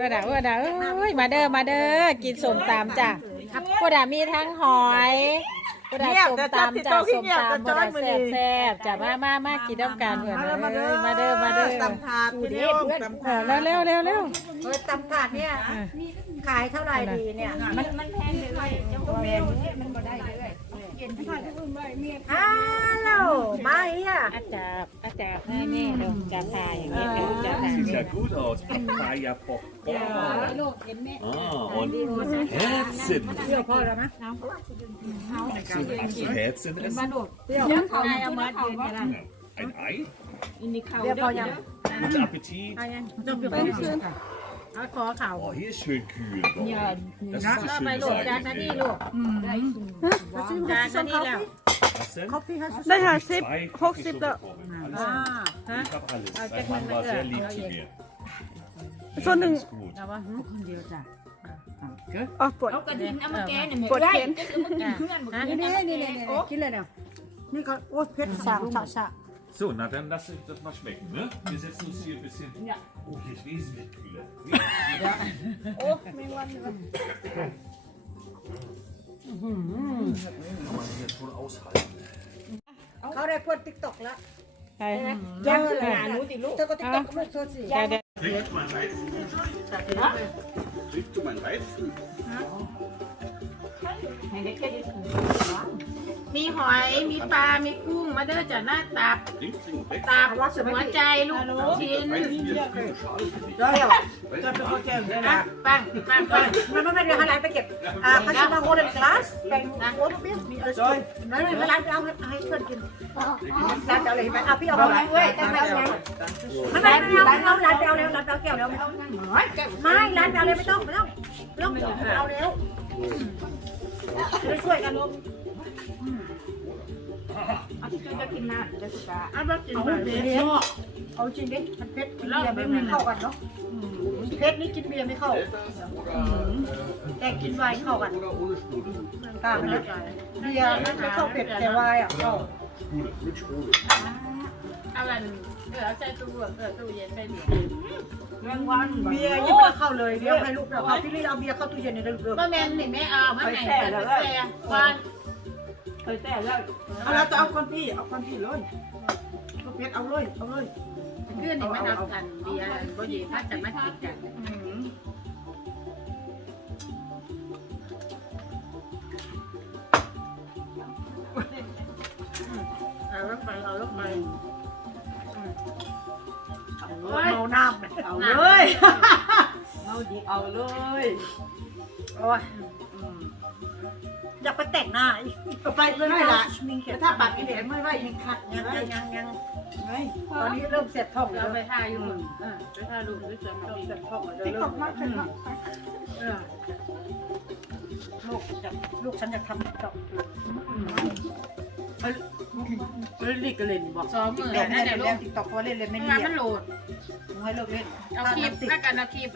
ก็ด่าก็ด่าเอ้ยมาเด้อมาเด้อกินสมตามจ้ะก็ด่ามีทั้งหอยก็ด่าสมตามจ้ะสมตามก็ด่าแซ่บแซ่บจ้ะมามามากินน้ำกันเพื่อนเอ้ยมาเด้อมาเด้อตำถาดพี่น้องตำเอถาอดเร็วเร็วเร็วเร็วเออตำถาดเนี่ยขายเท่าไหร่ดีเนี่ย มันมันแพงเลยตัวเมนูมันบ่ได้เลยเย็นที่ฮัลโหลมาเฮียอา จารย์อาจารย์ให้นี่เดี๋ยวจะพายอย่างนี้เดี๋ยวจะพาย Sieht ja gut aus. Papaya Popcorn. โลกเห็นไหม Ah, und Herzen. เที่ยวพ่อแล้วมั้ย Hast du Herzen essen? ยังเขาเอามาเย็นกัน Ja. Ein Ei? เดี๋ยวพอยัง Guten Appetit. จะเป็นคนชื่อ เอาขอข่าว Oh, hier ist schön kühl. Doch. Das ist ก็ die ไป schöne โหลดจาน Seite. นั้นนี่ลูก จานนั้นนี่แล้ว Was denn? ได้หาสิบ Zwei หกสิบแล้ว Alles. Ich hab alles. Dein Mann war sehr lieb zu mir. ส่วนหนึ่ง Ist gut. อ๋อปวด เอากระดิ่งเอามาแกเนี่ยปวดแขนจะซื้อมากินเพื่อนบอกนี่นี่นี่นี่กินเลยเนี่ยนี่ก็โอ้เพชรสาวสาวสาว So, na dann lass uns das mal schmecken, ne? Wir setzen uns hier ein bisschen. Oh, hier ist wesentlich kühler. Kann man hier schon aushalten. เขาได้พวดติ๊กต็อกแล้ว ใช่ ยังคือหาหนูติลูกเธอก็ติ๊กต็อกก็ไม่โทษสิ เดี๋ยวเดี๋ยว Kriegst du mein Weizen? Kriegst du mein Weizen? มีหอย มีปลา มีกุ้ง มาเด้อจ้ะหน้าตับ ตับหัวใจลูกชิ้น Weizen, hier ist viel Schale für dich. เดี๋ยว Weißt du, อะปังปังปังมันไม่ไม่เดี๋ยวเขาไลน์ไปเก็บอ่าพัชมาโฮเดนกลาสแบ่งโอ้เบี้ยมีอะไรสวยไม่ไม่ไม่ร้านไปเอาให้เพื่อนกินร้านไปเอาเลยไหมเอาพี่เอาไปด้วยแต่ไม่เอาไม่ไม่ไม่เอาเอาร้านไปเอาแล้วร้านไปเอาแก้วแล้วไม่ต้องไม่ร้านไปเอาเลยไม่ต้องไม่ต้องไม่ต้องเอาแล้ว ช่วยกันเอาที่จะกินนะจะสุกาเอามากินเอาไปเดี๋ยวเอาจริงดิมันเพชรกินเบียร์ไม่เข้ากันเนาะเพชรนี่กินเบียร์ไม่เข้า แต่กินไวน์เข้ากัน Oder ohne Sprudel? ต่างนะเบียร์ไม่เข้าเผ็ดแต่ไวน์อะเข้า Sprudel, mit Sprudel. เอาอะไรเดี๋ยวใส่ตู้เออตู้เย็นไปเดี๋ยวแมงวันเบียร์ยังไม่เข้าเลยเบียร์ให้ลูกเราพี่ลี่เอาเบียร์เข้าตู้เย็นในลูกเลยก็แมนนี่ไม่เอามาไหนแต่แซ่วันเคยแต่แล้วเอาแล้วจะเอาคนพี่เอาคนพี่เลยก็เพชรเอาเลยเอาเลย ขึ้นนี่ไม่นับกันเบียร์บ่ยีพัดจะมากินกันเอา ลูกไปเอาลูกไปเมาน้ำเอาเลยเอาดิเอาเลยโอ้ยอยากไปแต่งหน้าอีกไปเลยไม่ละมิงเขียแต่นถ้าปัดกิเลสไม่ไหวยังขัดยัยังงไงยังยังไงตอนนี้เริ่มเสร็จท่องเราแล้วไปท่าอยู่เออไปท่าลูกด้วยกันเริ่มเสร็จท่องแล้วติ๊กเริ่ตอมกมากเลยค่ะลูกจะลูกฉันอยากทำติ๊กต็อก เลยลิกกันเลยบอกซ้อมมือเล่นให้เล่เดี๋ยนวลูเล่กนติ๊กต็อกเพราะเล่นเล่นไม่ดีงานมันโหลดให้เลิกเล่นเอาคลิปถ้ากันเอาคลิป